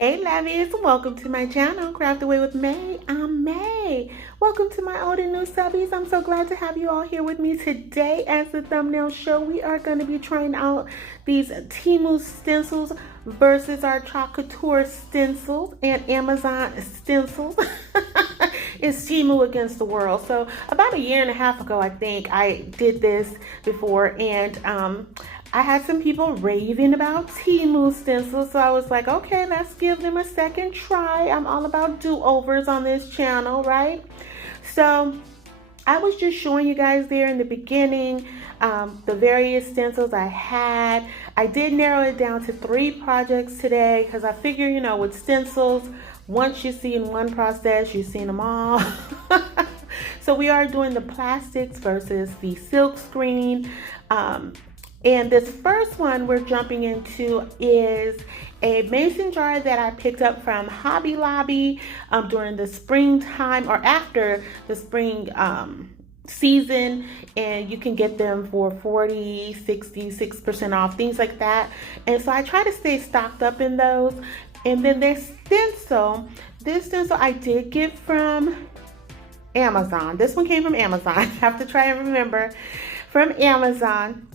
Hey Lovies, welcome to my channel, Craft Away with May. I'm May. Welcome to my old and new subbies. I'm so glad to have you all here with me today. As the thumbnail show, we are going to be trying out these Temu stencils versus our Chaulk Couture stencils and Amazon stencils. It's Temu against the world. So about a year and a half ago, I think I did this before, and I had some people raving about Temu stencils, so I was like, okay, let's give them a second try. I'm all about do-overs on this channel, right? So I was just showing you guys there in the beginning the various stencils I had. I did narrow it down to 3 projects today because I figure, you know, with stencils, once you see in one process, you've seen them all. So we are doing the plastics versus the silk screen. And this first one we're jumping into is a mason jar that I picked up from Hobby Lobby during the springtime or after the spring season, and you can get them for 40, 66% off, things like that. And so I try to stay stocked up in those. And then this stencil I did get from Amazon. This one came from Amazon. I have to try and remember, from Amazon.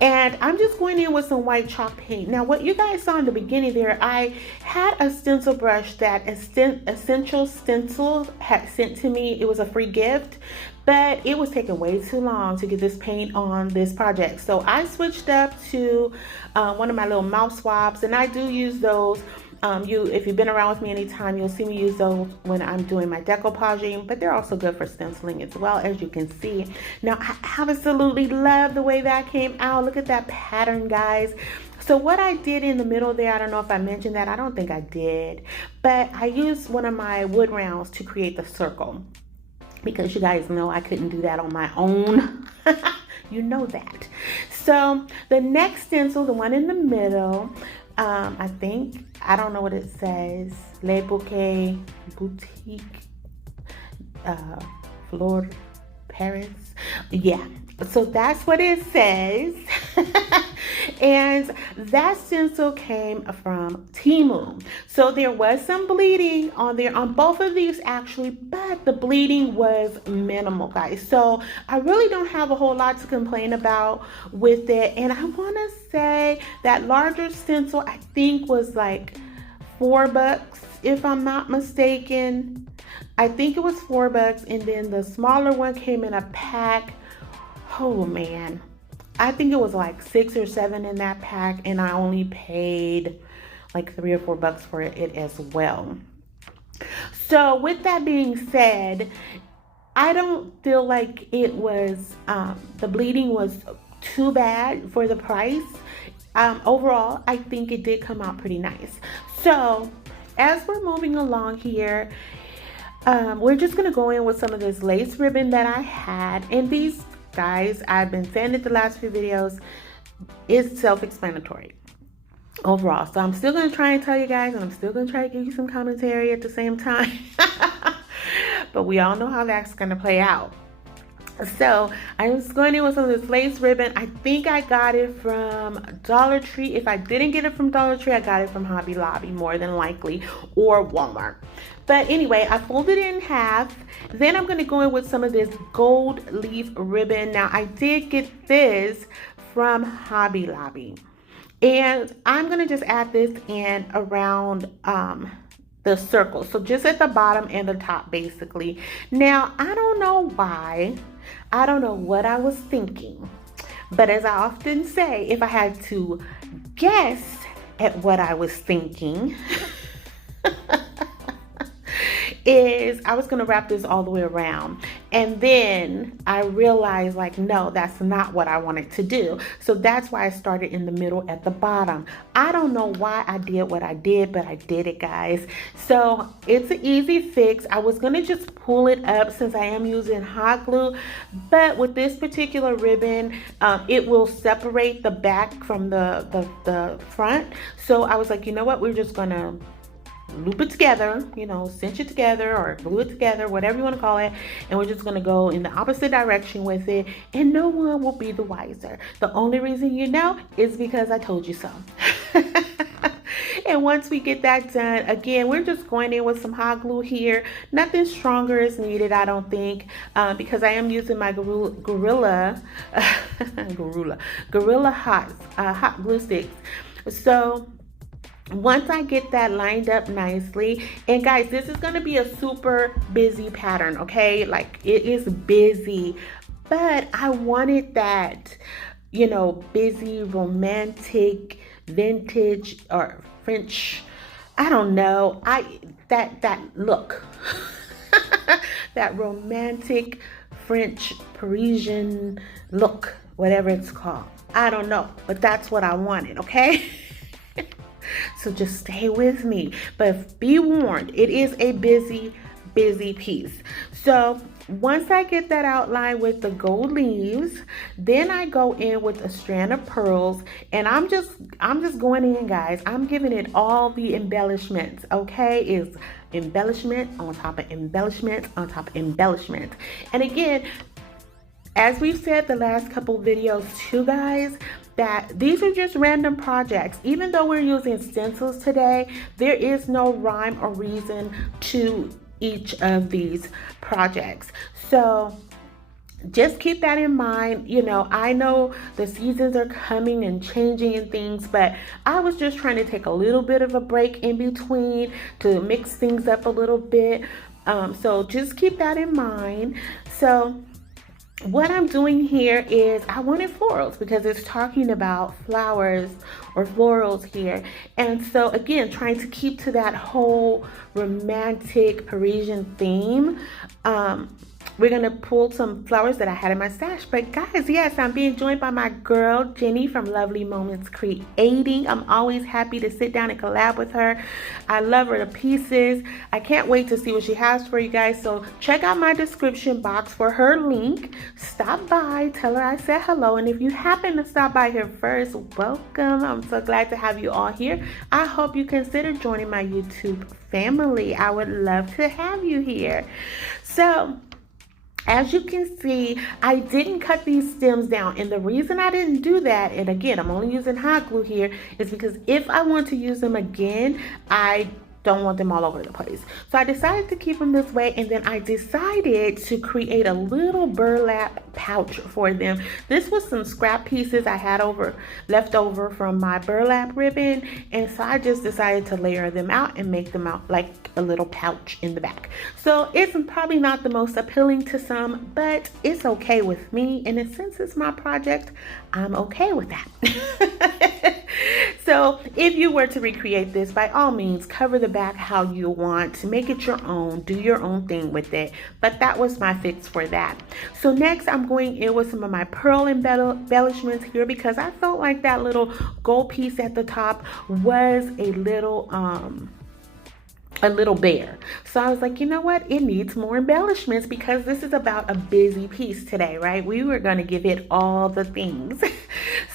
And I'm just going in with some white chalk paint. Now, what you guys saw in the beginning there, I had a stencil brush that Essential Stencils had sent to me. It was a free gift, but it was taking way too long to get this paint on this project. So I switched up to one of my little mouth swabs, and I do use those. If you've been around with me anytime, you'll see me use those when I'm doing my decoupaging, but they're also good for stenciling as well, as you can see. Now, I absolutely love the way that came out. Look at that pattern, guys. So what I did in the middle there, I don't know if I mentioned that. I don't think I did, but I used one of my wood rounds to create the circle, because you guys know I couldn't do that on my own. You know that. So the next stencil, the one in the middle, I don't know what it says, Le Bouquet Boutique Fleur Paris. Yeah, so that's what it says. And that stencil came from Temu. So there was some bleeding on there on both of these actually, but the bleeding was minimal, guys. So I really don't have a whole lot to complain about with it. And I want to say that larger stencil, I think, was like $4, if I'm not mistaken. I think it was $4, and then the smaller one came in a pack. Oh man, I think it was like 6 or 7 in that pack, and I only paid like $3 or $4 for it as well. So with that being said, I don't feel like it was the bleeding was too bad for the price. Overall, I think it did come out pretty nice. So as we're moving along here, we're just gonna go in with some of this lace ribbon that I had. And these, guys, I've been saying it the last few videos, is self-explanatory overall. So I'm still gonna try and tell you guys, and I'm still gonna try to give you some commentary at the same time. But we all know how that's gonna play out. So I was going in with some of this lace ribbon. I think I got it from Dollar Tree. If I didn't get it from Dollar Tree, I got it from Hobby Lobby, more than likely, or Walmart. But anyway, I folded it in half. Then I'm going to go in with some of this gold leaf ribbon. Now, I did get this from Hobby Lobby, and I'm going to just add this in around the circle, so just at the bottom and the top, basically. Now, I don't know why, I don't know what I was thinking, but as I often say, if I had to guess at what I was thinking, is I was gonna wrap this all the way around, and then I realized, like, no, that's not what I wanted to do. So that's why I started in the middle at the bottom. I don't know why I did what I did, but I did it, guys. So it's an easy fix. I was gonna just pull it up since I am using hot glue, but with this particular ribbon, it will separate the back from the front. So I was like, you know what, we're just gonna loop it together, you know, cinch it together or glue it together, whatever you want to call it, and we're just going to go in the opposite direction with it, and no one will be the wiser. The only reason you know is because I told you so. And once we get that done, again, we're just going in with some hot glue here. Nothing stronger is needed, I don't think, because I am using my Gorilla hot glue sticks. So once I get that lined up nicely, and guys, this is going to be a super busy pattern, okay? Like, it is busy, but I wanted that, you know, busy, romantic, vintage, or French, I don't know, that look. That romantic French Parisian look, whatever it's called. I don't know, but that's what I wanted, okay? So just stay with me, but be warned, it is a busy piece. So once I get that outline with the gold leaves, then I go in with a strand of pearls, and I'm just going in, guys. I'm giving it all the embellishments, okay? It's embellishment on top of embellishment on top of embellishment. And again, as we've said the last couple videos too, guys, that these are just random projects. Even though we're using stencils today, there is no rhyme or reason to each of these projects. So just keep that in mind. You know, I know the seasons are coming and changing and things, but I was just trying to take a little bit of a break in between to mix things up a little bit. So just keep that in mind. So what I'm doing here is I wanted florals because it's talking about flowers or florals here. And so again, trying to keep to that whole romantic Parisian theme. We're gonna pull some flowers that I had in my stash. But guys, yes, I'm being joined by my girl Jenny from Lovely Moments Creating. I'm always happy to sit down and collab with her. I love her to pieces. I can't wait to see what she has for you guys. So check out my description box for her link. Stop by, tell her I said hello. And if you happen to stop by here first, welcome. I'm so glad to have you all here. I hope you consider joining my YouTube family. I would love to have you here. So as you can see, I didn't cut these stems down, and the reason I didn't do that, and again, I'm only using hot glue here, is because if I want to use them again, I don't want them all over the place. So I decided to keep them this way, and then I decided to create a little burlap pouch for them. This was some scrap pieces I had left over from my burlap ribbon, and so I just decided to layer them out and make them out like a little pouch in the back. So it's probably not the most appealing to some, but it's okay with me, and since it's my project, I'm okay with that. So if you were to recreate this, by all means, cover the back how you want to make it your own, do your own thing with it. But that was my fix for that. So next I'm going in with some of my pearl embellishments here because I felt like that little gold piece at the top was a little bare. So I was like, you know what? It needs more embellishments because this is about a busy piece today, right? We were going to give it all the things.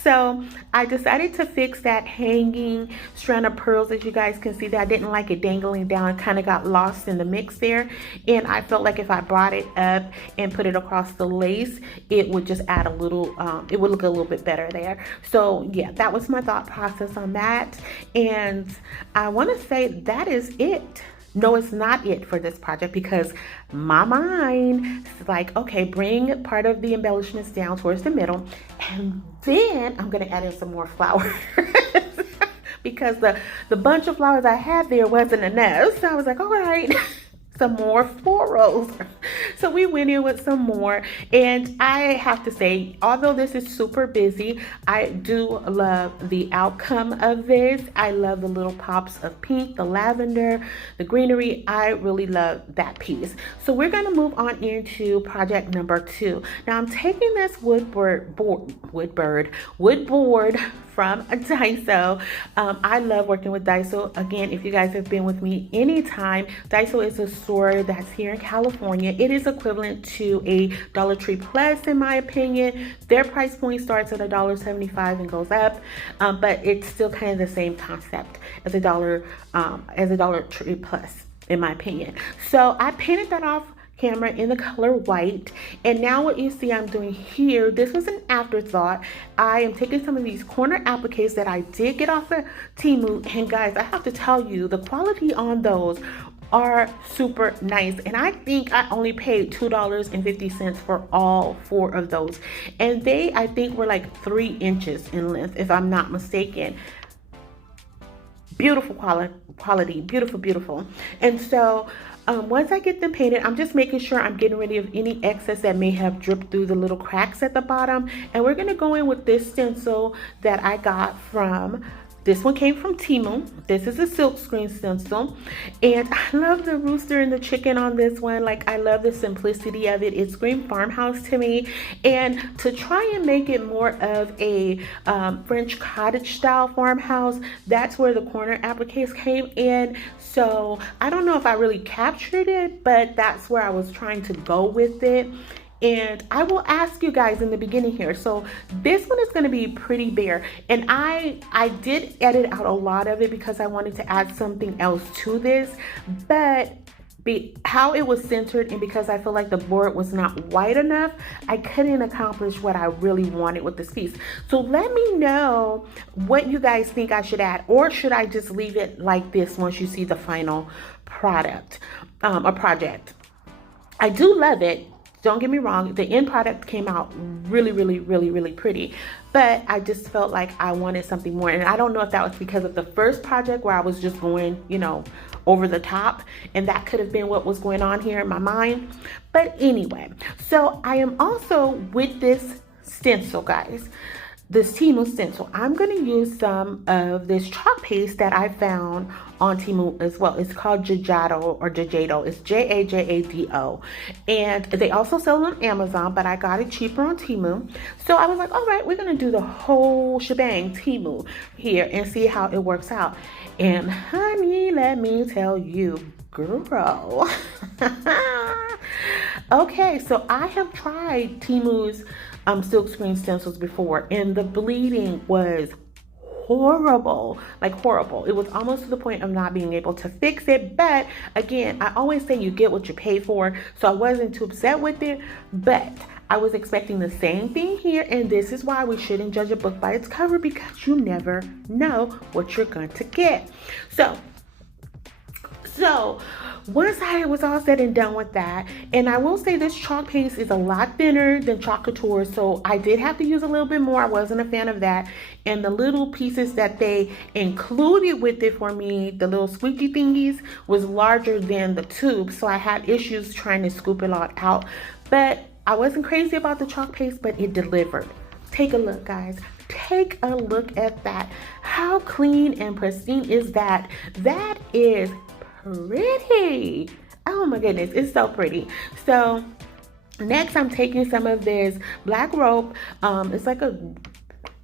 So I decided to fix that hanging strand of pearls. As you guys can see, that I didn't like it dangling down. It kind of got lost in the mix there. And I felt like if I brought it up and put it across the lace, it would just add a little, it would look a little bit better there. So yeah, that was my thought process on that. And I want to say that is it. No, it's not it for this project because my mind is like, okay, bring part of the embellishments down towards the middle, and then I'm going to add in some more flowers because the bunch of flowers I had there wasn't enough. So I was like, all right, some more florals. So we went in with some more, and I have to say, although this is super busy, I do love the outcome of this. I love the little pops of pink, the lavender, the greenery. I really love that piece. So we're going to move on into project number 2. Now I'm taking this wood board from Daiso. I love working with Daiso. Again, if you guys have been with me anytime, Daiso is a store that's here in California. It is equivalent to a Dollar Tree Plus, in my opinion. Their price point starts at $1.75 and goes up, but it's still kind of the same concept as a Dollar Tree Plus, in my opinion. So I painted that off camera in the color white. And now what you see I'm doing here, this was an afterthought. I am taking some of these corner appliques that I did get off of Temu, and guys, I have to tell you, the quality on those are super nice, and I think I only paid $2.50 for all 4 of those, and they, I think, were like 3 inches in length, if I'm not mistaken. Beautiful quality, beautiful. And so once I get them painted, I'm just making sure I'm getting rid of any excess that may have dripped through the little cracks at the bottom. And we're gonna go in with this stencil that I got from, this one came from Temu. This is a silk screen stencil, and I love the rooster and the chicken on this one. Like, I love the simplicity of it. It screamed farmhouse to me. And to try and make it more of a French cottage style farmhouse, that's where the corner appliques came in. So I don't know if I really captured it, but that's where I was trying to go with it. And I will ask you guys in the beginning here, so this one is going to be pretty bare, and I did edit out a lot of it because I wanted to add something else to this, but how it was centered, and because I feel like the board was not wide enough, I couldn't accomplish what I really wanted with this piece. So let me know what you guys think I should add, or should I just leave it like this once you see the final product or project. I do love it. Don't get me wrong, the end product came out really pretty, but I just felt like I wanted something more. And I don't know if that was because of the first project where I was just going, you know, over the top, and that could have been what was going on here in my mind. But anyway, so I am also with this stencil, guys, this Temu stencil. I'm going to use some of this chalk paste that I found on Temu as well. It's called Jajado or Jajado. It's Jajado. And they also sell it on Amazon, but I got it cheaper on Temu. So I was like, all right, we're going to do the whole shebang Temu here and see how it works out. And honey, let me tell you, girl. Okay, so I have tried Temu's silk screen stencils before, and the bleeding was horrible, like horrible. It was almost to the point of not being able to fix it. But again, I always say you get what you pay for, so I wasn't too upset with it, but I was expecting the same thing here. And this is why we shouldn't judge a book by its cover, because you never know what you're going to get. So once I was all said and done with that, and I will say this chalk paste is a lot thinner than Chaulk Couture, so I did have to use a little bit more. I wasn't a fan of that. And the little pieces that they included with it for me, the little squeegee thingies, was larger than the tube, so I had issues trying to scoop it all out. But I wasn't crazy about the chalk paste, but it delivered. Take a look, guys. Take a look at that. How clean and pristine is that? That is pretty. Oh my goodness, it's so pretty. So next I'm taking some of this black rope.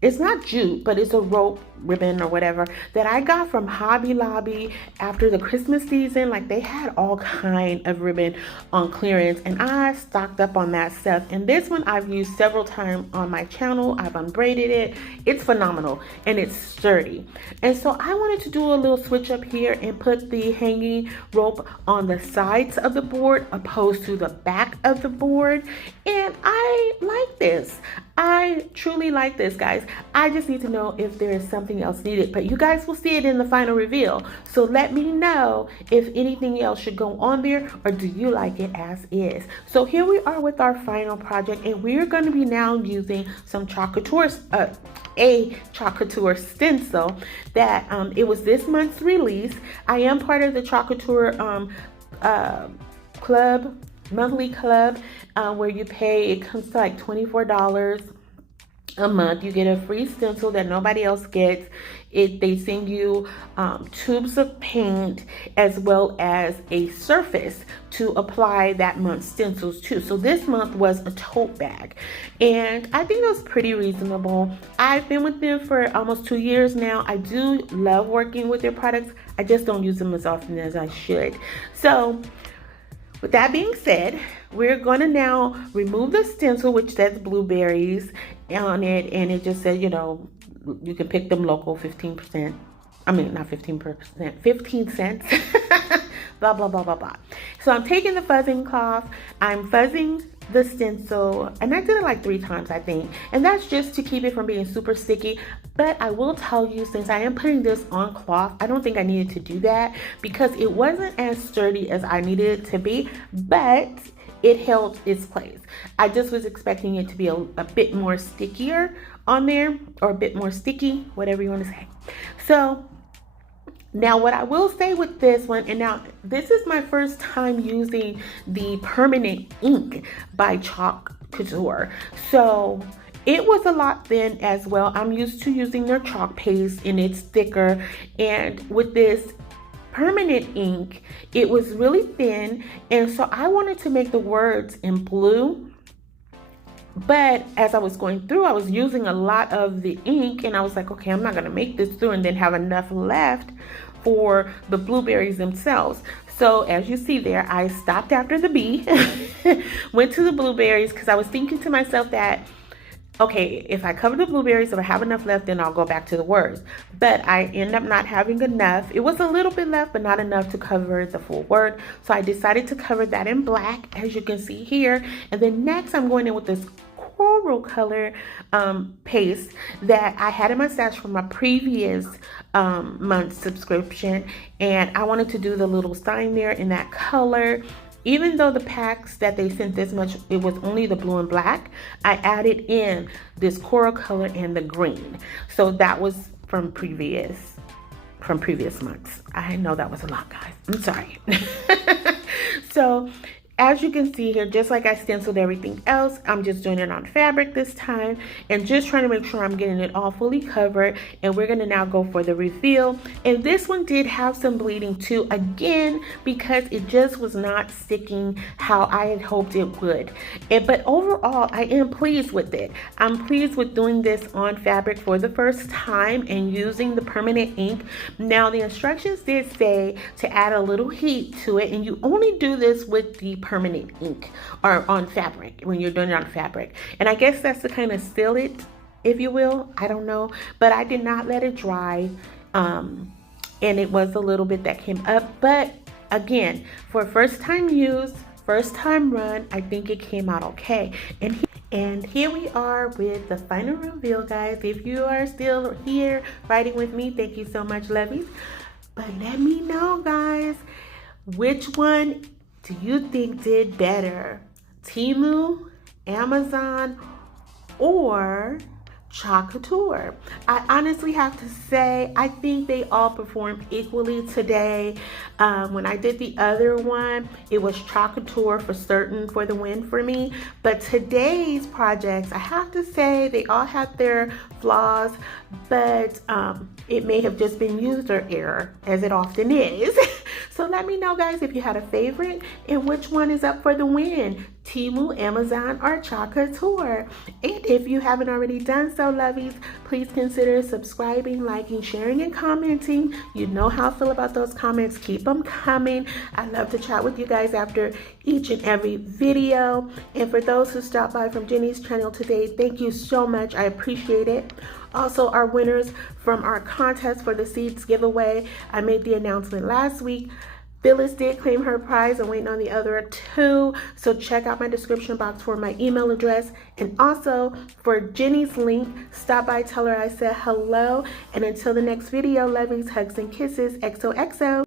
It's not jute, but it's a rope ribbon or whatever that I got from Hobby Lobby after the Christmas season. Like, they had all kind of ribbon on clearance, and I stocked up on that stuff. And this one I've used several times on my channel. I've unbraided it. It's phenomenal, and it's sturdy. And so I wanted to do a little switch up here and put the hanging rope on the sides of the board opposed to the back of the board. And I like this. I truly like this, guys. I just need to know if there is something else needed, but you guys will see it in the final reveal. So let me know if anything else should go on there, or do you like it as is. So here we are with our final project, and we're going to be now using some Chaulk Couture, a Chaulk Couture stencil that it was this month's release. I am part of the Chaulk Couture club, monthly club, where you pay, it comes to like $24 a month. You get a free stencil that nobody else gets. They send you tubes of paint as well as a surface to apply that month's stencils to. So this month was a tote bag, and I think it was pretty reasonable. I've been with them for almost 2 years now. I do love working with their products. I just don't use them as often as I should. So with that being said, we're going to now remove the stencil, which says blueberries on it, and it just said, you know, you can pick them local, 15%. I mean, not 15%, 15 cents. blah, blah, blah, blah, blah. So I'm taking the fuzzing cloth, I'm fuzzing the stencil, and I did it like 3 times, I think, and that's just to keep it from being super sticky. But I will tell you, since I am putting this on cloth, I don't think I needed to do that because it wasn't as sturdy as I needed it to be, but it held its place. I just was expecting it to be a bit more stickier on there, or a bit more sticky, whatever you want to say. So now what I will say with this one, and now this is my first time using the permanent ink by Chaulk Couture. So it was a lot thin as well. I'm used to using their chalk paste and it's thicker. And with this permanent ink, it was really thin. And so I wanted to make the words in blue. But as I was going through, I was using a lot of the ink and I was like, okay, I'm not gonna make this through and then have enough left for the blueberries themselves. So as you see there, I stopped after the B, went to the blueberries because I was thinking to myself that, okay, if I cover the blueberries, if I have enough left, then I'll go back to the words. But I end up not having enough. It was a little bit left, but not enough to cover the full word. So I decided to cover that in black, as you can see here. And then next I'm going in with this coral color paste that I had in my stash from my previous month's subscription, and I wanted to do the little sign there in that color. Even though the packs that they sent this much, it was only the blue and black, I added in this coral color and the green. So that was from previous months. I know that was a lot, guys. I'm sorry. So as you can see here, just like I stenciled everything else, I'm just doing it on fabric this time and just trying to make sure I'm getting it all fully covered. And we're gonna now go for the reveal. And this one did have some bleeding too, again, because it just was not sticking how I had hoped it would. But overall, I am pleased with it. I'm pleased with doing this on fabric for the first time and using the permanent ink. Now, the instructions did say to add a little heat to it, and you only do this with the permanent ink or on fabric when you're doing it on fabric. And I guess that's to kind of seal it, if you will. I don't know, but I did not let it dry, and it was a little bit that came up. But again, for first time use, first time run, I think it came out okay. And here we are with the final reveal, guys. If you are still here riding with me, thank you so much, Lovies. But let me know, guys, which one do you think did better? Temu, Amazon, or Chaulk Couture? I honestly have to say, I think they all performed equally today. When I did the other one, it was Chaulk Couture for certain for the win for me. But today's projects, I have to say, they all had their flaws, but it may have just been user error, as it often is. So let me know, guys, if you had a favorite and which one is up for the win, Temu, Amazon, or Chaulk Couture. And if you haven't already done so, Lovies, please consider subscribing, liking, sharing, and commenting. You know how I feel about those comments. Keep them coming. I love to chat with you guys after each and every video. And for those who stopped by from Jenny's channel today, thank you so much. I appreciate it. Also, our winners from our contest for the seeds giveaway, I made the announcement last week. Phyllis did claim her prize. I'm waiting on the other 2. So check out my description box for my email address. And also for Jenny's link, stop by, tell her I said hello. And until the next video, Lovies, hugs, and kisses. XOXO.